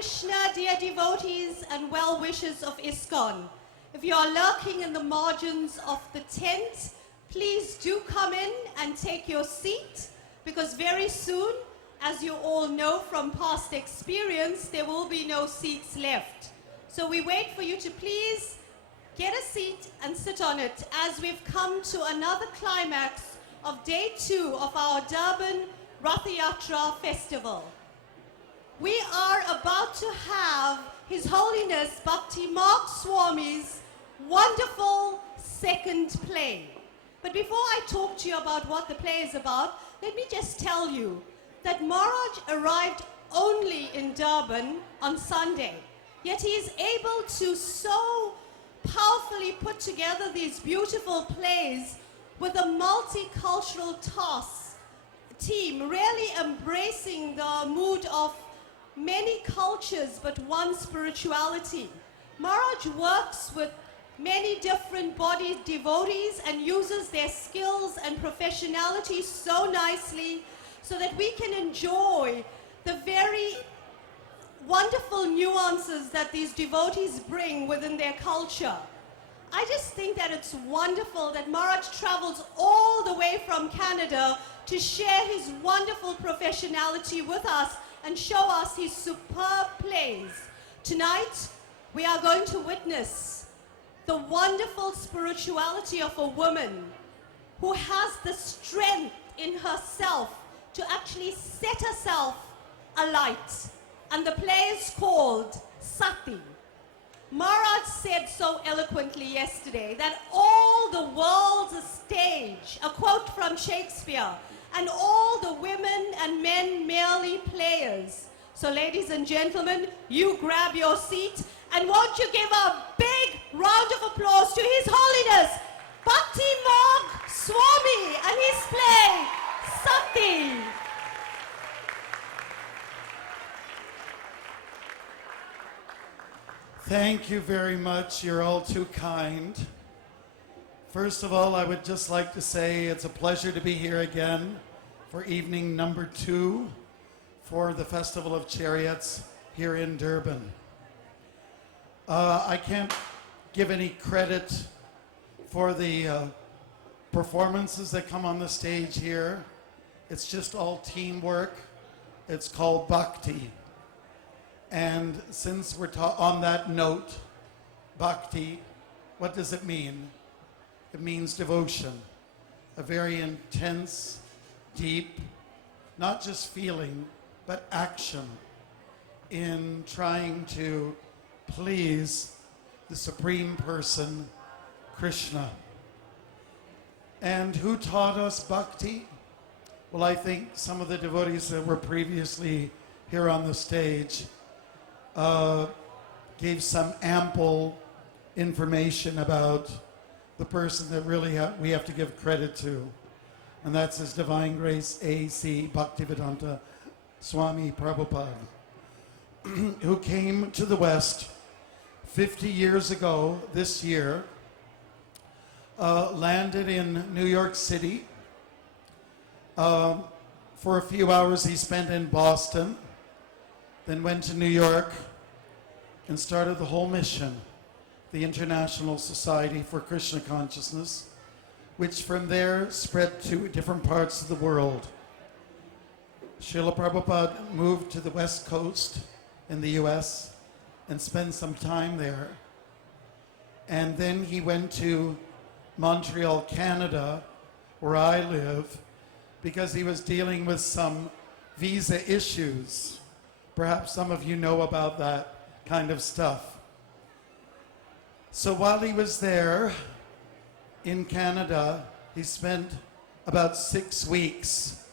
Krishna, dear devotees and well-wishers of ISKCON. If you are lurking in the margins of the tent, please do come in and take your seat, because very soon, as you all know from past experience, there will be no seats left. So we wait for you to please get a seat and sit on it as we've come to another climax of day 2 of our Durban Rath Yatra festival. We are about to have His Holiness Bhakti Mark Swami's wonderful second play. But before I talk to you about what the play is about, let me just tell you that Maharaj arrived only in Durban on Sunday, yet he is able to so powerfully put together these beautiful plays with a multicultural team, really embracing the mood of many cultures but one spirituality. Maharaj works with many different bodied devotees and uses their skills and professionality so nicely so that we can enjoy the very wonderful nuances that these devotees bring within their culture. I just think that it's wonderful that Maharaj travels all the way from Canada to share his wonderful professionality with us and show us his superb plays. Tonight, we are going to witness the wonderful spirituality of a woman who has the strength in herself to actually set herself alight. And the play is called Sati. Maharaj said so eloquently yesterday that all the world's a stage, a quote from Shakespeare, and all the women and men merely players. So ladies and gentlemen, you grab your seat and won't you give a big round of applause to His Holiness Bhakti Mark Swami and his play Sati. Thank you very much. You're all too kind. First of all, I would just like to say it's a pleasure to be here again for evening number 2 for the Festival of Chariots here in Durban. I can't give any credit for the performances that come on the stage here. It's just all teamwork. It's called Bhakti. And since we're on that note, Bhakti, what does it mean? It means devotion, a very intense, deep, not just feeling, but action in trying to please the Supreme Person, Krishna. And who taught us Bhakti? Well, I think some of the devotees that were previously here on the stage gave some ample information about the person that really we have to give credit to. And that's His Divine Grace A.C. Bhaktivedanta Swami Prabhupada, who came to the West 50 years ago this year, landed in New York City. For a few hours he spent in Boston, then went to New York and started the whole mission, the International Society for Krishna Consciousness, which from there spread to different parts of the world. Srila Prabhupada moved to the West Coast in the US and spent some time there. And then he went to Montreal, Canada, where I live, because he was dealing with some visa issues. Perhaps some of you know about that kind of stuff. So while he was there in Canada, he spent about 6 weeks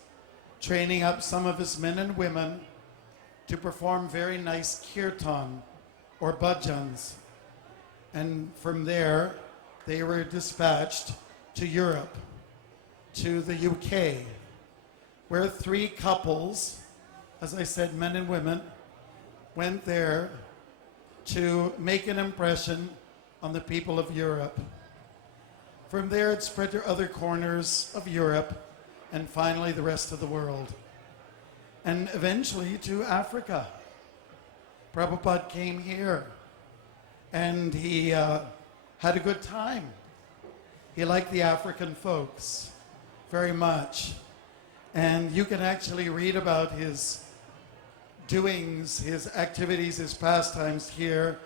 training up some of his men and women to perform very nice kirtan or bhajans. And from there, they were dispatched to Europe, to the UK, where 3 couples, as I said, men and women, went there to make an impression on the people of Europe. From there, it spread to other corners of Europe and finally the rest of the world. And eventually to Africa. Prabhupada came here and he had a good time. He liked the African folks very much. And you can actually read about his doings, his activities, his pastimes here,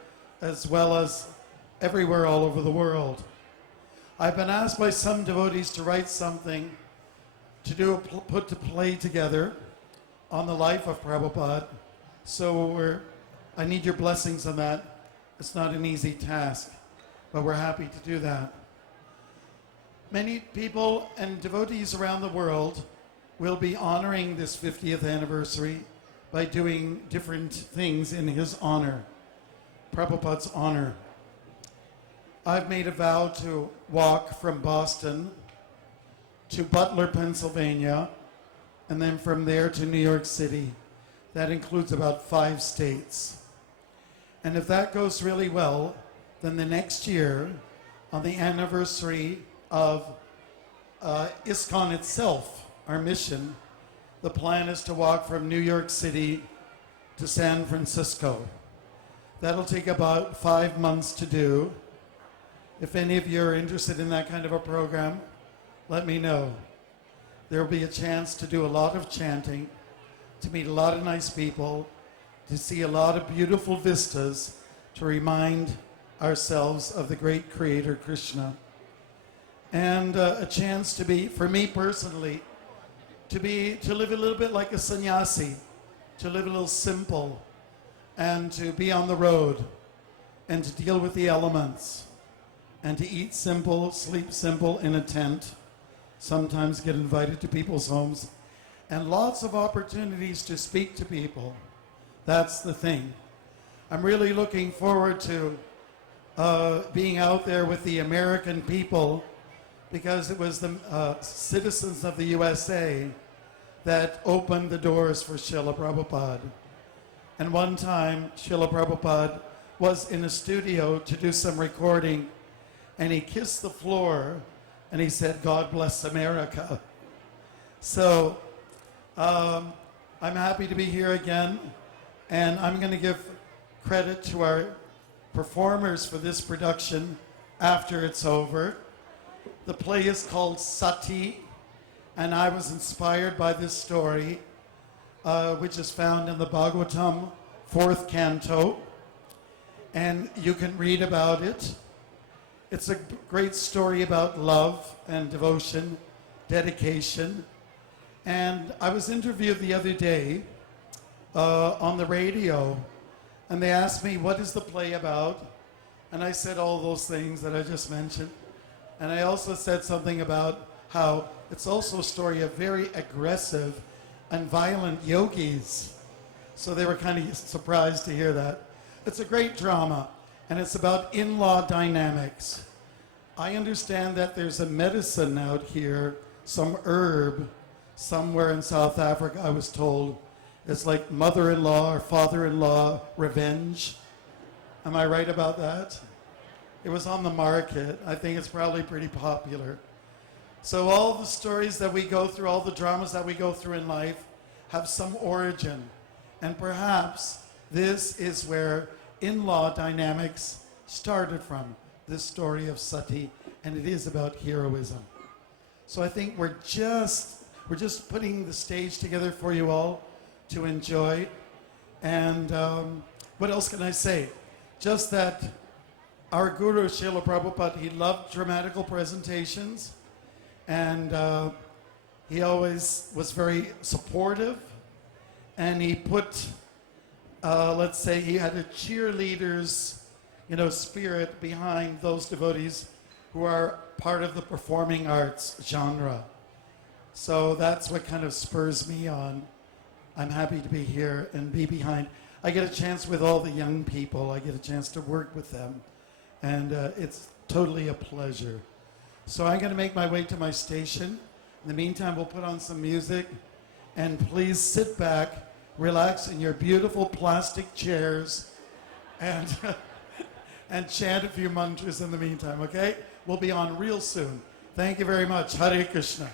as well as everywhere all over the world. I've been asked by some devotees to write something, to do put to play together on the life of Prabhupada. So I need your blessings on that. It's not an easy task, but we're happy to do that. Many people and devotees around the world will be honoring this 50th anniversary by doing different things in his honor, Prabhupada's honor. I've made a vow to walk from Boston to Butler, Pennsylvania, and then from there to New York City. That includes about 5 states. And if that goes really well, then the next year, on the anniversary of ISKCON itself, our mission, the plan is to walk from New York City to San Francisco. That'll take about 5 months to do. If any of you are interested in that kind of a program, let me know. There will be a chance to do a lot of chanting, to meet a lot of nice people, to see a lot of beautiful vistas, to remind ourselves of the great creator Krishna. And a chance to be, for me personally, to live a little bit like a sannyasi, to live a little simple, and to be on the road, and to deal with the elements, and to eat simple, sleep simple in a tent, sometimes get invited to people's homes, and lots of opportunities to speak to people. That's the thing. I'm really looking forward to being out there with the American people, because it was the citizens of the USA that opened the doors for Srila Prabhupada. And one time, Srila Prabhupada was in a studio to do some recording, and he kissed the floor, and he said, "God bless America." So I'm happy to be here again, and I'm going to give credit to our performers for this production after it's over. The play is called Sati, and I was inspired by this story, which is found in the Bhagavatam, 4th canto, and you can read about it. It's a great story about love and devotion, dedication. And I was interviewed the other day on the radio, and they asked me, what is the play about? And I said all those things that I just mentioned. And I also said something about how it's also a story of very aggressive and violent yogis. So they were kind of surprised to hear that. It's a great drama, and it's about in-law dynamics. I understand that there's a medicine out here, some herb, somewhere in South Africa, I was told. It's like mother-in-law or father-in-law revenge. Am I right about that? It was on the market. I think it's probably pretty popular. So all the stories that we go through, all the dramas that we go through in life have some origin. And perhaps this is where in-law dynamics started from, this story of Sati, and it is about heroism. So I think we're just putting the stage together for you all to enjoy. And what else can I say? Just that our Guru, Srila Prabhupada, he loved dramatical presentations, and he always was very supportive, and he put, let's say, he had a cheerleader's, spirit behind those devotees who are part of the performing arts genre. So that's what kind of spurs me on. I'm happy to be here and be behind. I get a chance with all the young people. I get a chance to work with them. And it's totally a pleasure. So I'm going to make my way to my station. In the meantime, we'll put on some music. And please sit back, relax in your beautiful plastic chairs, and, and chant a few mantras in the meantime, okay? We'll be on real soon. Thank you very much. Hare Krishna.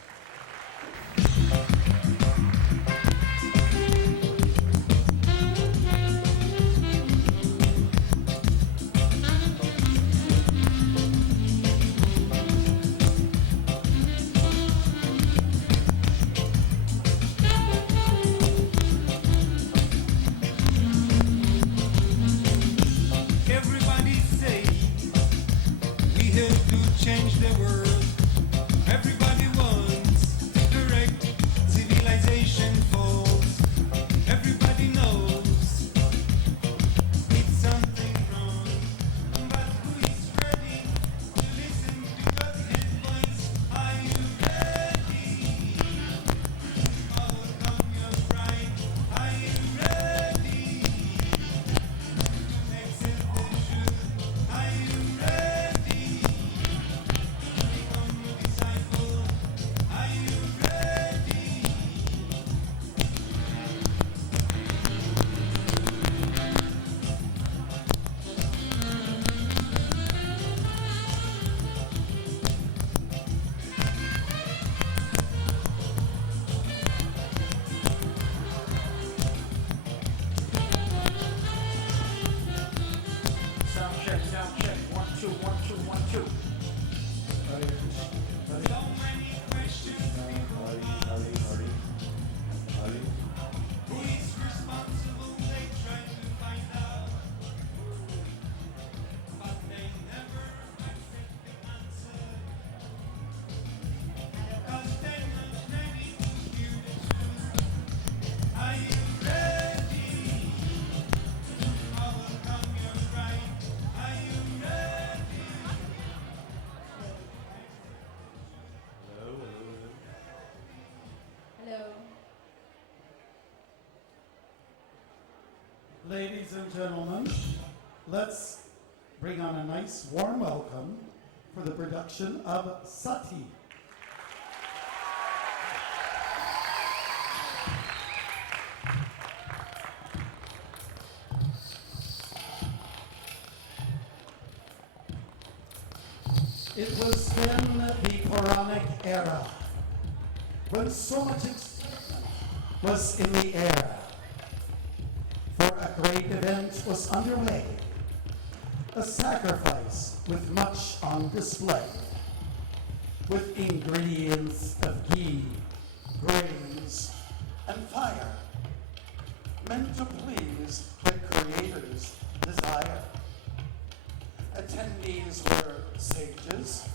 two, one, two, one, two. Hello. Ladies and gentlemen, let's bring on a nice warm welcome for the production of Sati. It was then the Quranic era, when so much excitement was in the air. For a great event was underway, a sacrifice with much on display, with ingredients of ghee, grains, and fire, meant to please the Creator's desire. Attendees were sages,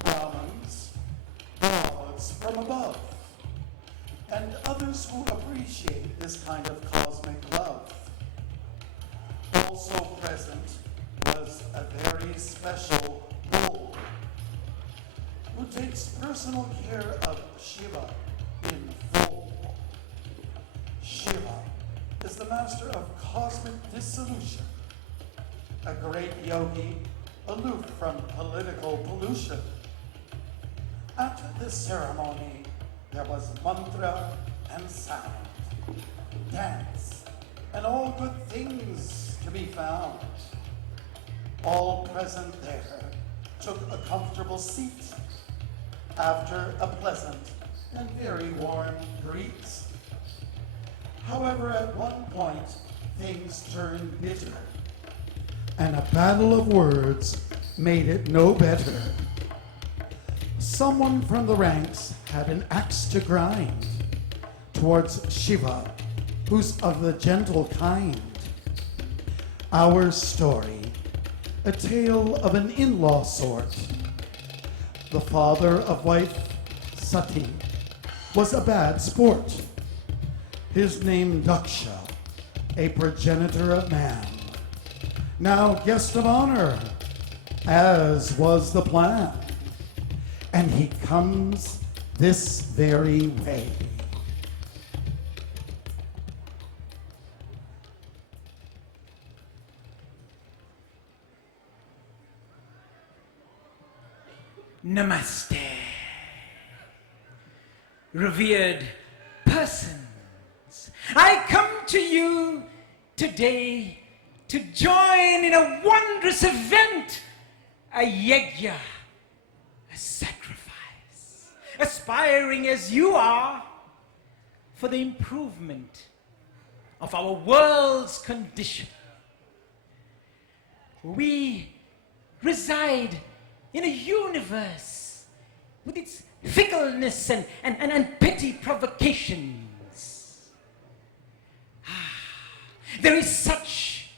Brahmins, gods from above, and others who appreciate this kind of cosmic love. Also present was a very special bull who takes personal care of Shiva in full. Shiva is the master of cosmic dissolution, a great yogi aloof from political pollution. After this ceremony, there was mantra and sound, dance, and all good things to be found. All present there took a comfortable seat after a pleasant and very warm greet. However, at one point, things turned bitter, and a battle of words made it no better. Someone from the ranks had an axe to grind towards Shiva, who's of the gentle kind. Our story, a tale of an in-law sort. The father of wife Sati was a bad sport. His name Daksha, a progenitor of man. Now guest of honor, as was the plan. And he comes this very way. Namaste. Revered persons, I come to you today to join in a wondrous event, a yajna, a sacrifice, aspiring as you are for the improvement of our world's condition. We reside in a universe with its fickleness and petty provocations. There is such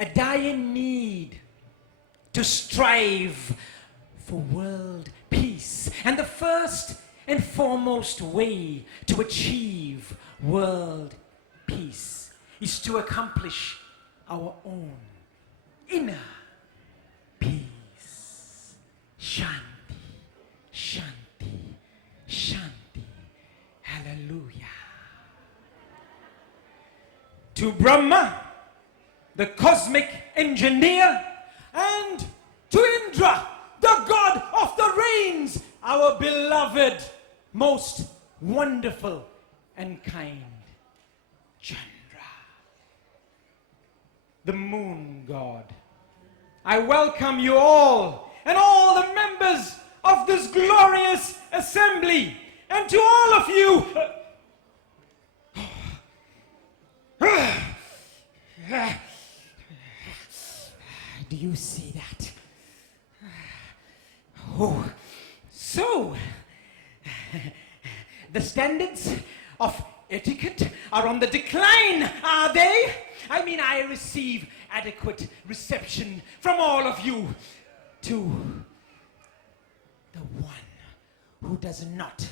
a dire need to strive for world peace. And the first and foremost way to achieve world peace is to accomplish our own inner peace. Shanti, Shanti, Shanti. Hallelujah. To Brahma, the cosmic engineer, and to Indra, the god of the rains, our beloved, most wonderful and kind Chandra, the moon god. I welcome you all and all the members of this glorious assembly, and to all of you. Do you see that? Oh, so the standards of etiquette are on the decline, are they? I mean, I receive adequate reception from all of you to the one who does not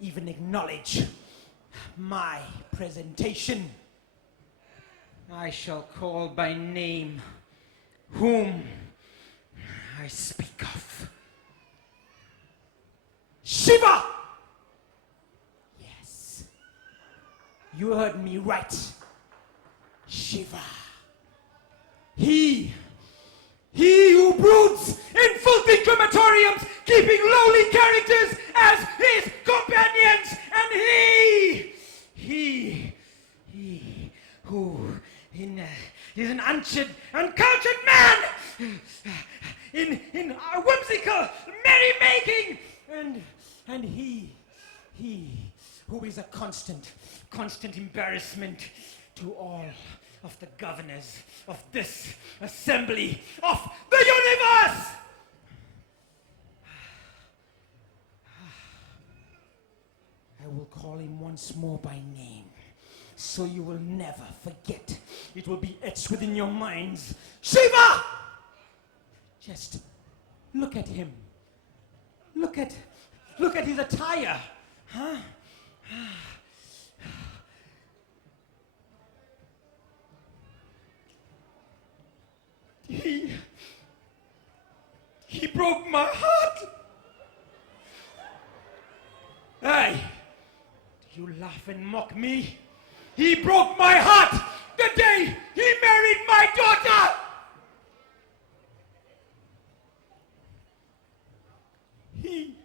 even acknowledge my presentation. I shall call by name whom I speak of. Shiva! Yes, you heard me right. Shiva. He who broods in filthy crematoriums, keeping lowly characters as his companions, and he who is an uncultured man in whimsical merrymaking, and he who is a constant embarrassment to all of the governors of this assembly of the universe. I will call him once more by name, so you will never forget. It will be etched within your minds. Shiva! Just look at him. Look at his attire. Huh? He broke my heart. Hey, do you laugh and mock me? He broke my heart the day he married my daughter. He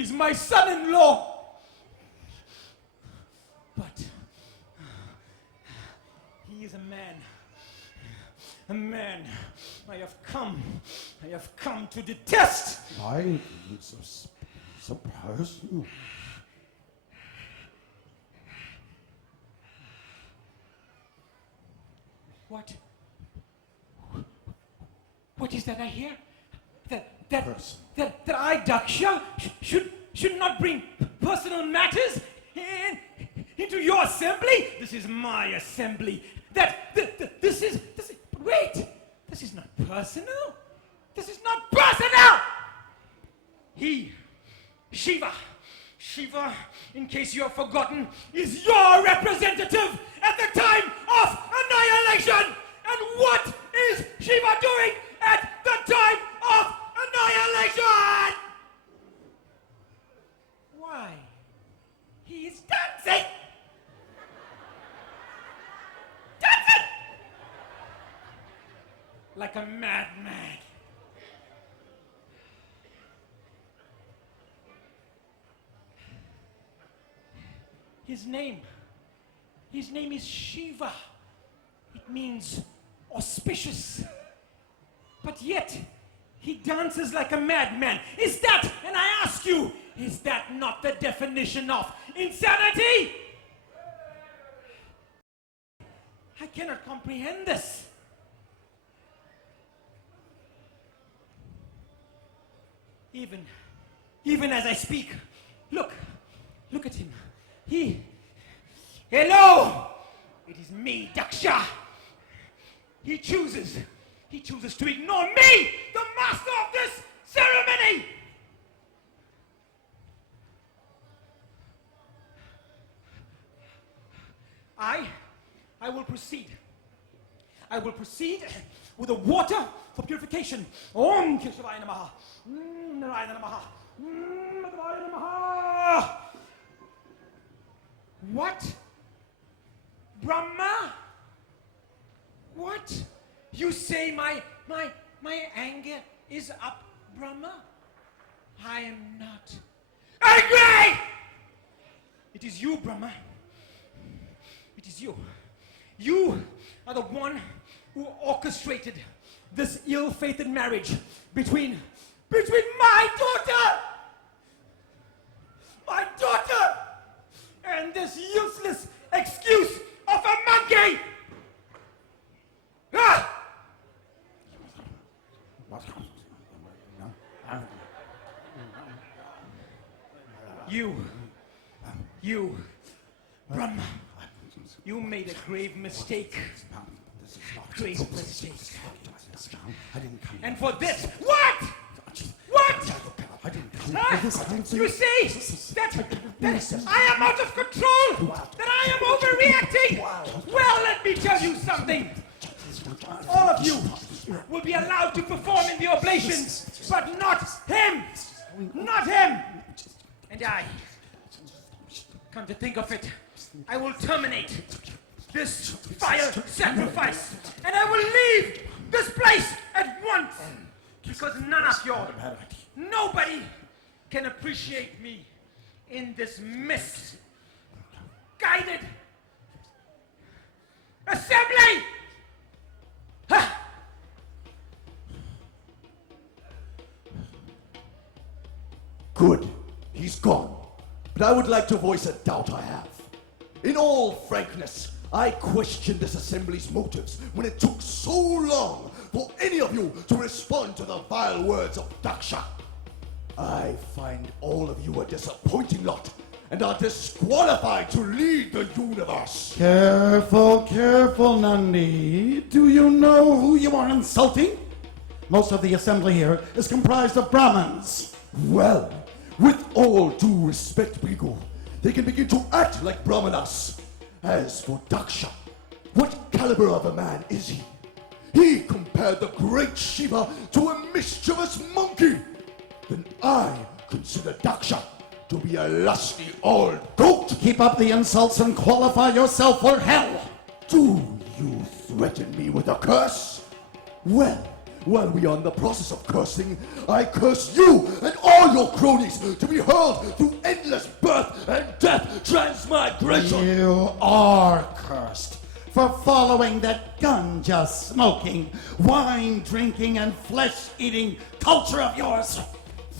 is my son-in-law. But he is a man I have come to detest. Why so personal? What is that I hear? That Person. that I, Daksha, should not bring personal matters into your assembly. This is my assembly. This is wait. This is not personal. This is not personal. Shiva, in case you have forgotten, is your representative at the time of annihilation. And what is Shiva doing at the time of annihilation? Why? He is dancing! Dancing! Like a madman. His name is Shiva. It means auspicious. But yet, he dances like a madman. Is that, and I ask you, is that not the definition of insanity? I cannot comprehend this. Even as I speak, look at him. Hello! It is me, Daksha. He chooses to ignore me, the master of this ceremony. I will proceed. I will proceed with the water for purification. Om Keshavaya Namaha. Narayana Namaha. Madhavaya Namaha. What? Brahma? What? You say my anger is up, Brahma? I am not angry! It is you, Brahma. It is you. You are the one who orchestrated this ill-fated marriage between my daughter, and this useless excuse of a monkey. Ah! You, Brahma, you made a grave mistake. Grave mistake. I didn't come. And for this, what? What? I didn't come Huh? for this. You see that I am out of control, that I am overreacting. Well, let me tell you something. All of you will be allowed to perform in the oblations, but not him. Not him. And I, come to think of it, I will terminate this fire sacrifice, and I will leave this place at once, because none of y'all, nobody can appreciate me in this misguided assembly. Ha! Good. He's gone. But I would like to voice a doubt I have. In all frankness, I question this assembly's motives when it took so long for any of you to respond to the vile words of Daksha. I find all of you a disappointing lot and are disqualified to lead the universe. Careful, careful, Nandi. Do you know who you are insulting? Most of the assembly here is comprised of Brahmins. Well, with all due respect, Bhikkhu, they can begin to act like Brahmanas. As for Daksha, what caliber of a man is he? He compared the great Shiva to a mischievous monkey. Then I consider Daksha to be a lusty old goat. Keep up the insults and qualify yourself for hell. Do you threaten me with a curse? Well, while we are in the process of cursing, I curse you and all your cronies to be hurled through endless birth and death transmigration. You are cursed for following that ganja smoking, wine drinking, and flesh eating culture of yours.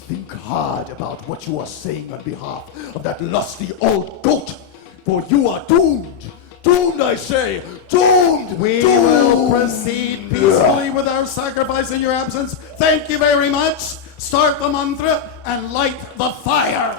Think hard about what you are saying on behalf of that lusty old goat, for you are doomed. Doomed, I say! Doomed! We doomed. will proceed peacefully with our sacrifice in your absence. Thank you very much. Start the mantra and light the fire.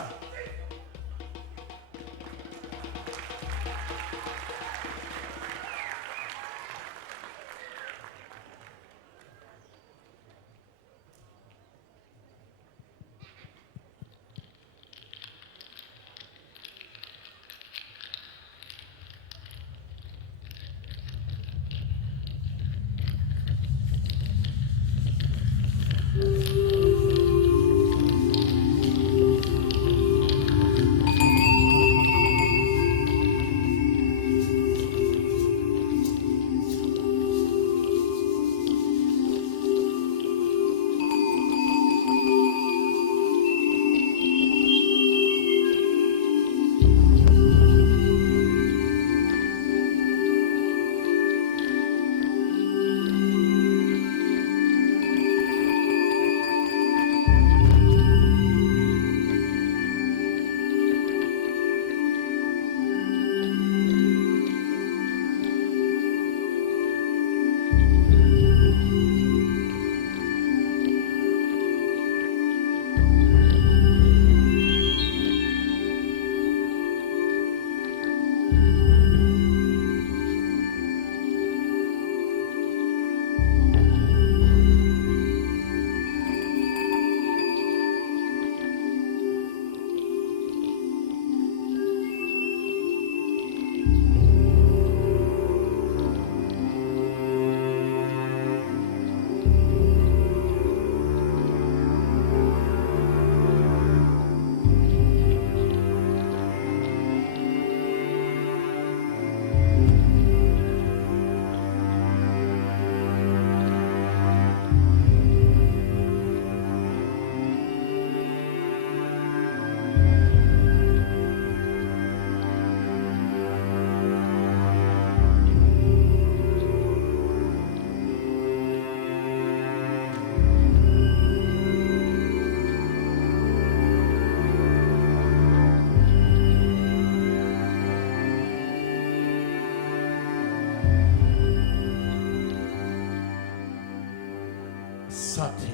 Sati,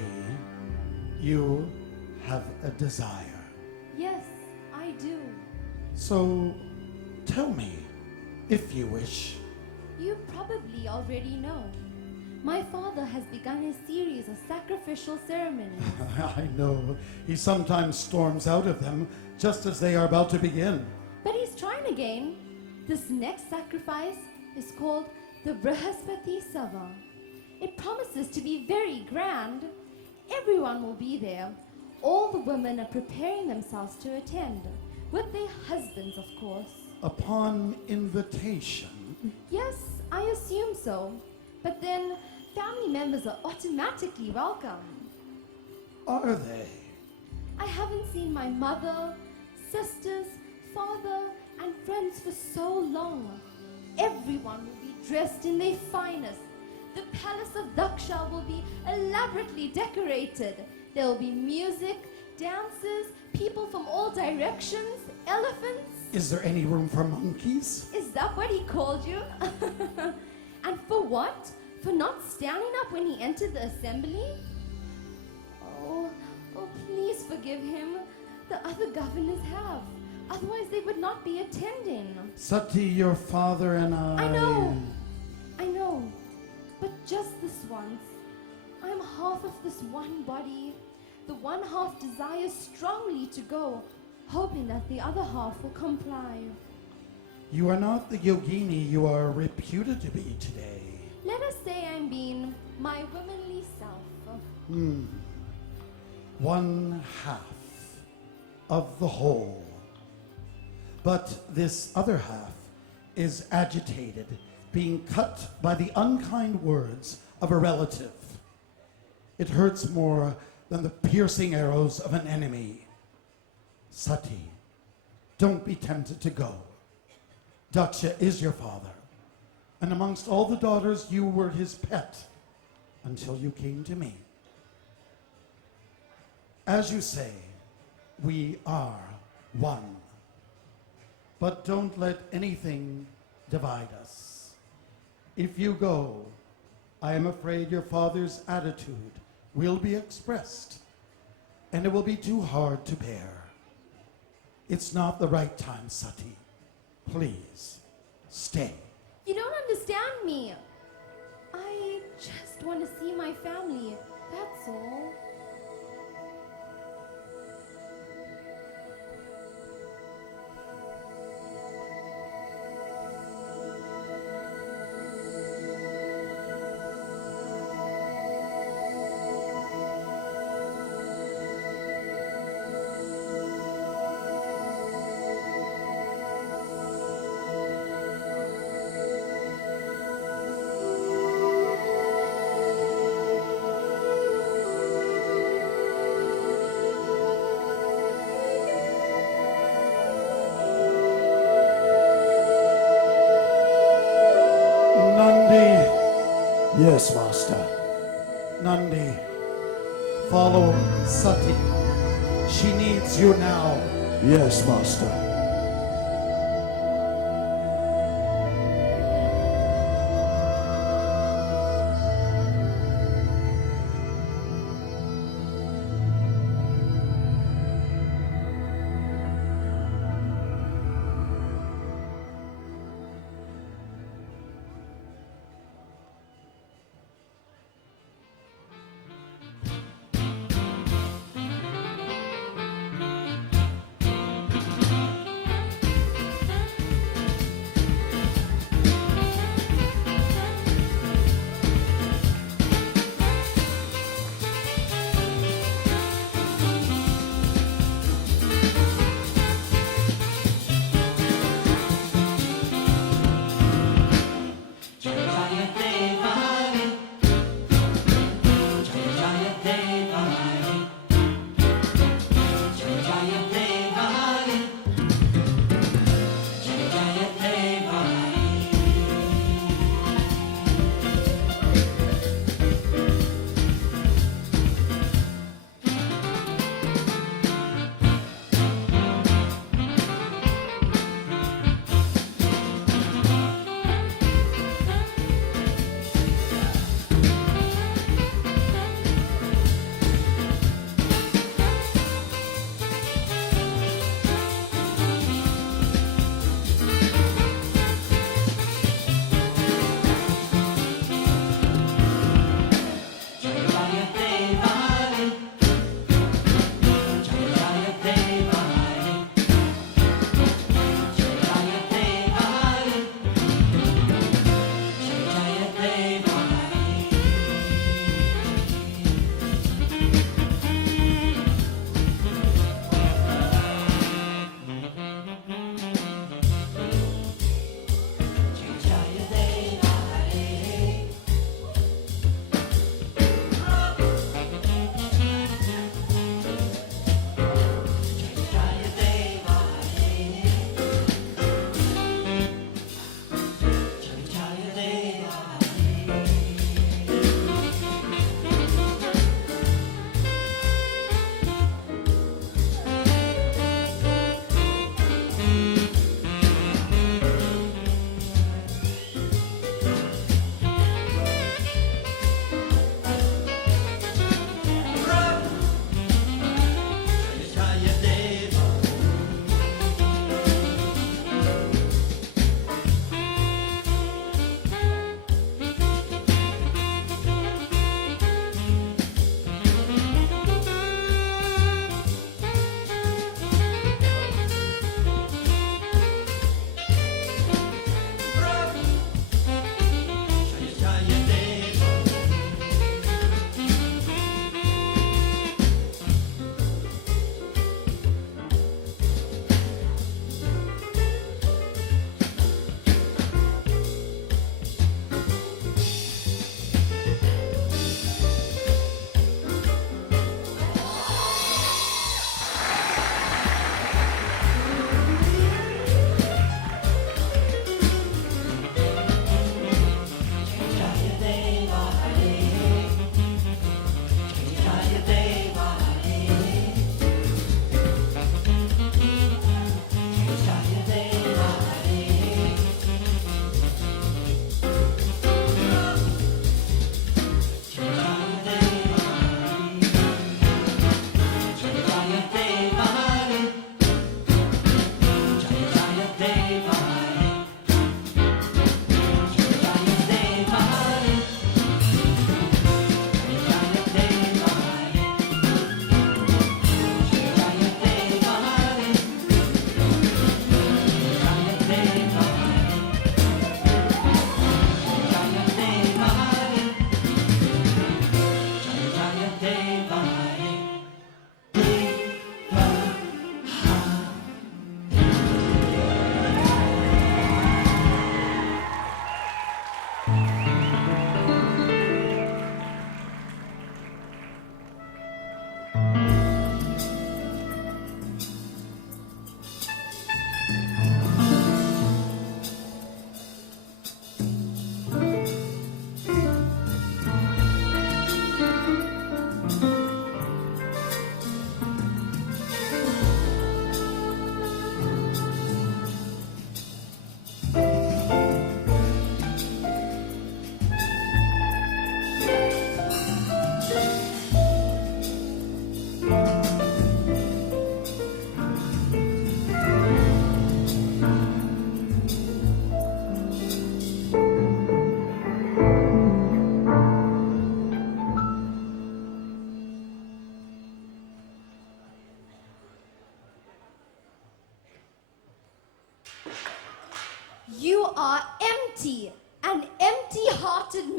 you have a desire. Yes, I So, tell me, if you wish. You probably already know. My father has begun a series of sacrificial ceremonies. I know. He sometimes storms out of them just as they are about to begin. But he's trying again. This next sacrifice is called the Brihaspati Sava. It promises to be very grand. Everyone will be there. All the women are preparing themselves to attend, with their husbands, of course. Upon invitation. Yes, I assume so. But then, family members are automatically welcome. Are they? I haven't seen my mother, sisters, father, and friends for so long. Everyone will be dressed in their finest. The palace of Daksha will be elaborately decorated. There will be music, dances, people from all directions, elephants. Is there any room for monkeys? Is that what he called you? And for what? For not standing up when he entered the assembly? Oh, please forgive him. The other governors have. Otherwise they would not be attending. Sati, your father and I... I know. But just this once. I am half of this one body. The one half desires strongly to go, hoping that the other half will comply. You are not the yogini you are reputed to be today. Let us say I'm being my womanly self. One half of the whole. But this other half is agitated, being cut by the unkind words of a relative. It hurts more than the piercing arrows of an enemy. Sati, don't be tempted to go. Daksha is your father, and amongst all the daughters, you were his pet until you came to me. As you say, we are one. But don't let anything divide us. If you go, I am afraid your father's attitude will be expressed, and it will be too hard to bear. It's not the right time, Sati. Please, stay. You don't understand me. I just want to see my family. That's all. Yes, Master. Nandi, follow Sati. She needs you now. Yes, Master.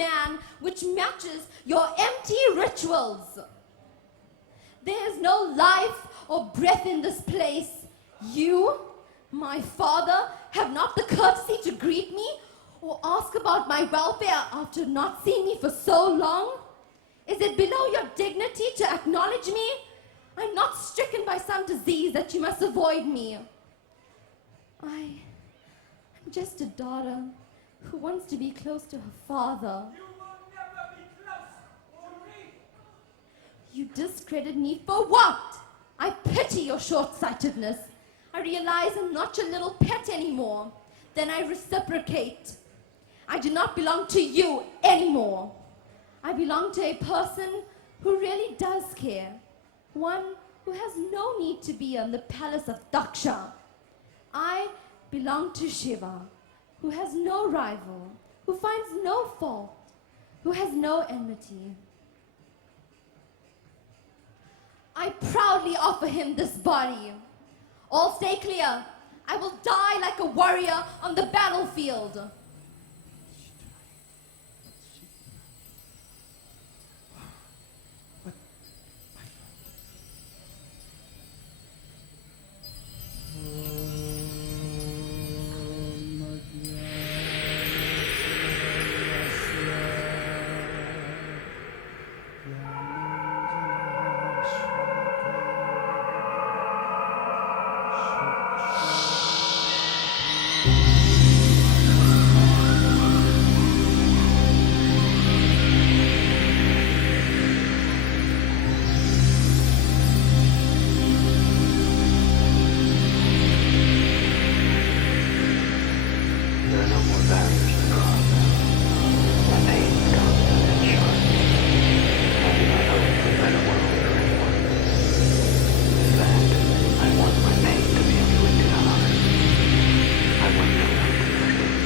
man which matches your empty rituals. There is no life or breath in this place. You, my father, have not the courtesy to greet me or ask about my welfare after not seeing me for so long. Is it below your dignity to acknowledge me? I'm not stricken by some disease that you must avoid me. I'm just a daughter who wants to be close to her father. You will never be close to me. You discredit me for what? I pity your short-sightedness. I realize I'm not your little pet anymore. Then I reciprocate. I do not belong to you anymore. I belong to a person who really does care. One who has no need to be in the palace of Daksha. I belong to Shiva, who has no rival, who finds no fault, who has no enmity. I proudly offer him this body. All stay clear. I will die like a warrior on the battlefield. There are no more barriers to cross. My pain is constant and sharp. I do not hope for a better world for anyone. In fact, I want my pain to be inflicted on others. I want no one to escape.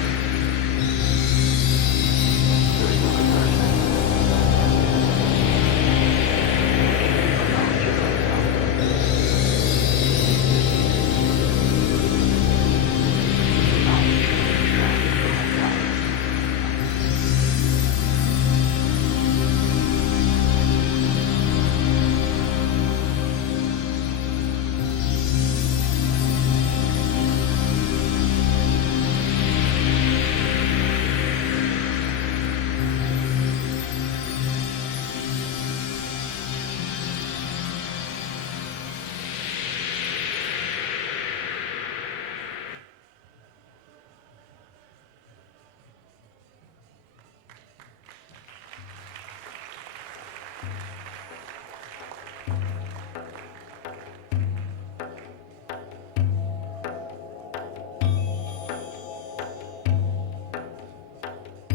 There is no comparison. For knowledge of myself. Knowledge extracted from my power.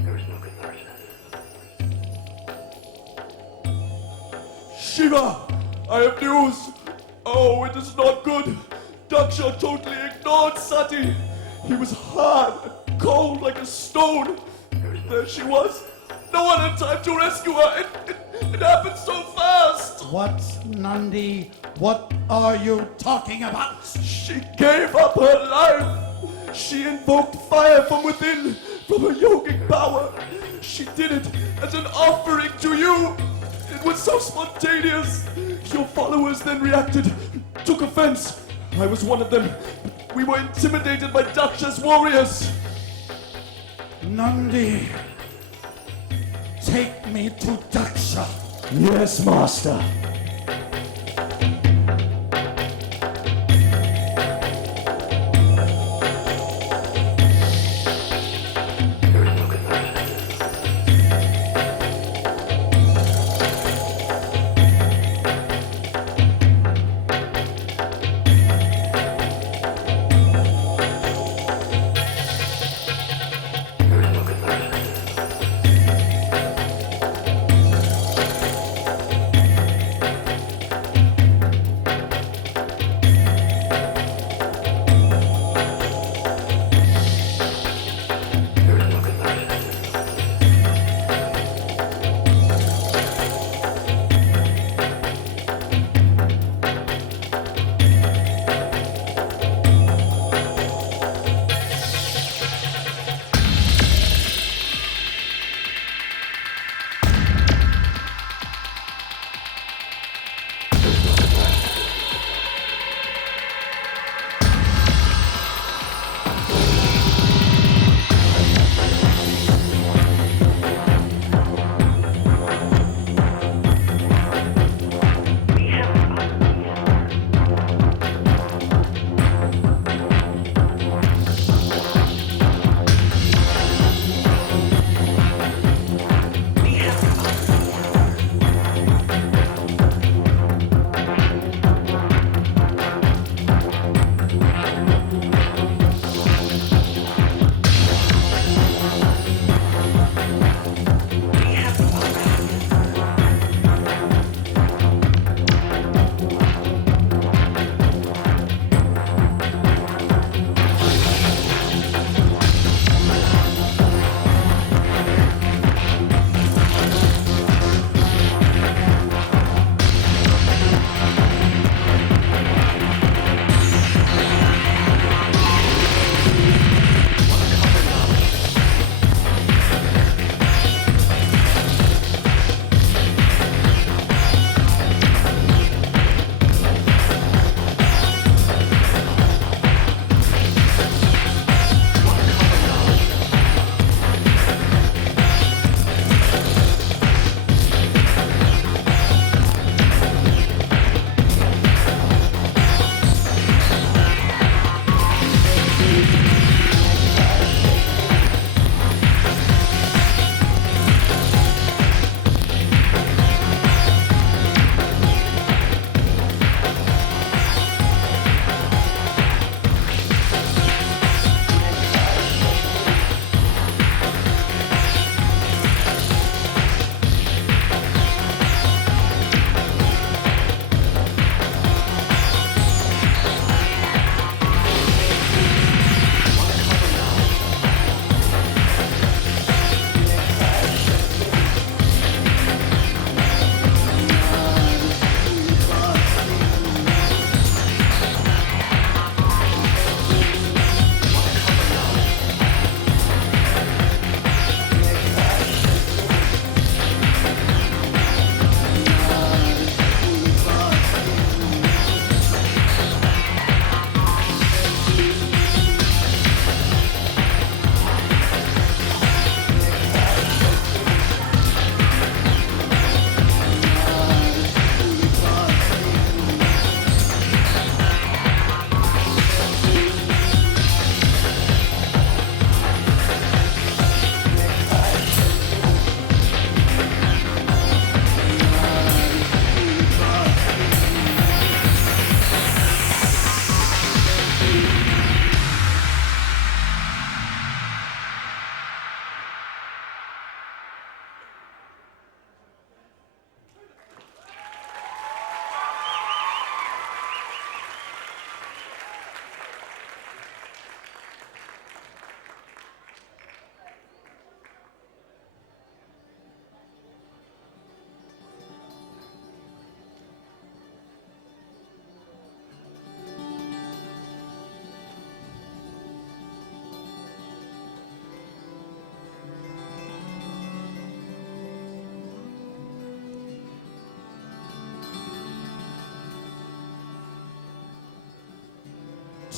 There is no catharsis. Shiva, I have news. Oh, it is not good. Daksha totally ignored Sati. He was hard and cold like a stone. There she was. No one had time to rescue her. It happened so fast. What, Nandi? What are you talking about? She gave up her life. She invoked fire from within, from her yogic power. She did it as an offering to you. It was so spontaneous. Your followers then reacted, took offense. I was one of them. We were intimidated by Daksha's warriors. Nandi, take me to Daksha. Yes, master. There is no catharsis. There is no catharsis.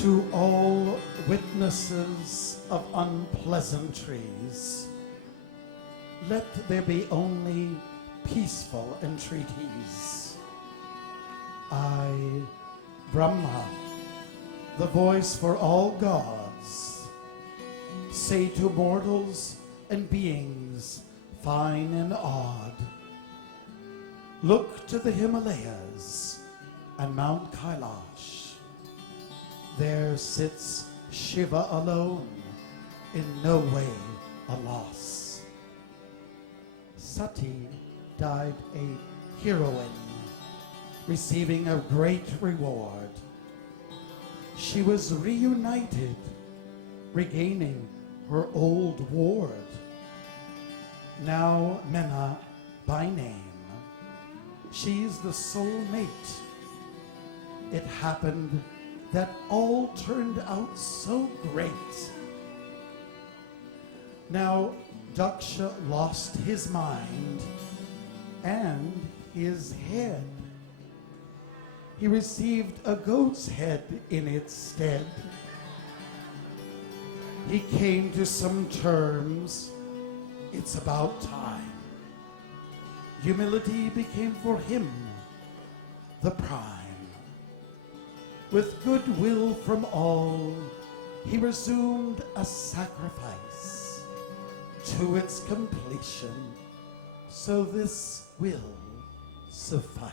To all witnesses of unpleasantries, let there be only peaceful entreaties. I, Brahma, the voice for all gods, say to mortals and beings fine and odd, look to the Himalayas and Mount Kailash. There sits Shiva alone, in no way a loss. Sati died a heroine, receiving a great reward. She was reunited, regaining her old ward. Now Mena by name, she's the soulmate. It happened that all turned out so great. Now Daksha lost his mind and his head. He received a goat's head in its stead. He came to some terms. It's about time. Humility became for him the prime. With goodwill from all, he resumed a sacrifice to its completion, so this will suffice.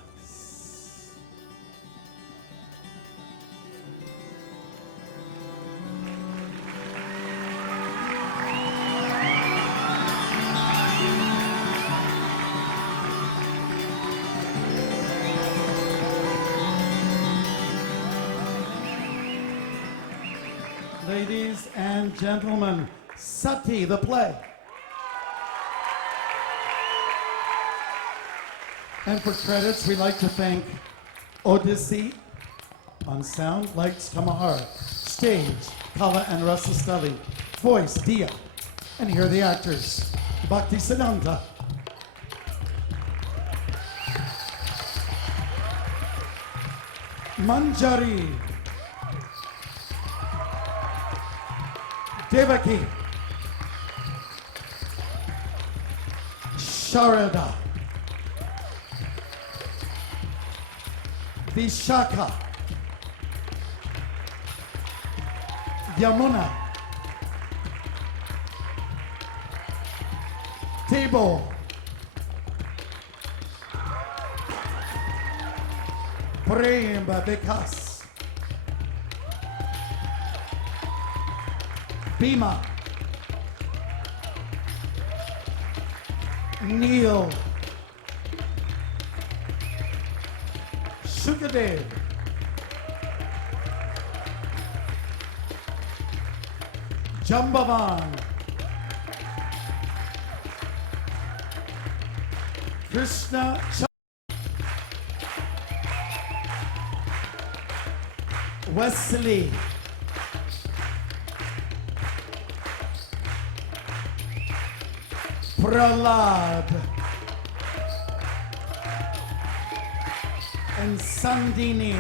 Ladies and gentlemen, Sati, the play. And for credits, we'd like to thank Odyssey on sound, lights, Kamahar, stage, Kala and Rasastelli, voice, Dia. And here are the actors, Bhakti Siddhanta, Manjari, Devaki, Sharada, Vishaka, Yamuna, Tebo, Premba Vikas, Bhima, Neil, Sukadev, Jambavan, Krishna Wesley, Prahlad, and Sandini.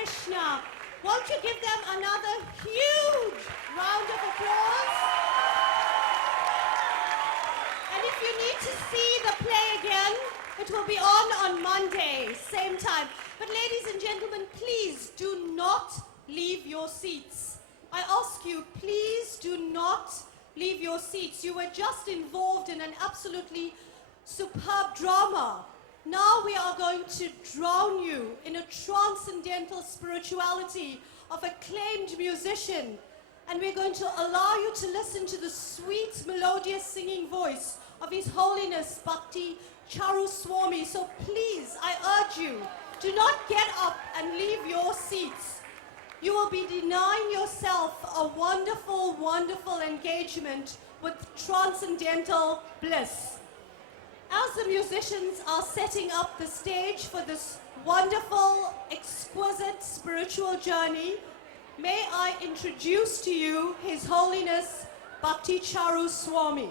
Krishna. Won't you give them another huge round of applause? And if you need to see the play again, it will be on Monday, same time. But ladies and gentlemen, please do not leave your seats. I ask you, please do not leave your seats. You were just involved in an absolutely superb drama. Now we are going to drown you in a transcendental spirituality of acclaimed musician. And we're going to allow you to listen to the sweet, melodious singing voice of His Holiness Bhakti Charu Swami. So please, I urge you, do not get up and leave your seats. You will be denying yourself a wonderful, wonderful engagement with transcendental bliss. As the musicians are setting up the stage for this wonderful, exquisite spiritual journey, may I introduce to you His Holiness Bhakti Charu Swami.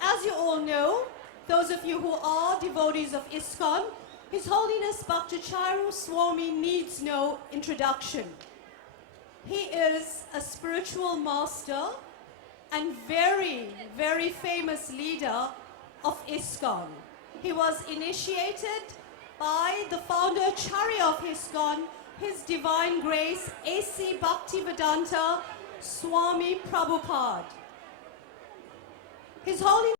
As you all know, those of you who are devotees of ISKCON, His Holiness Bhakti Charu Swami needs no introduction. He is a spiritual master and very, very famous leader of ISKCON. He was initiated by the founder Charya of ISKCON, His Divine Grace A.C. Bhaktivedanta Swami Prabhupada. His Holiness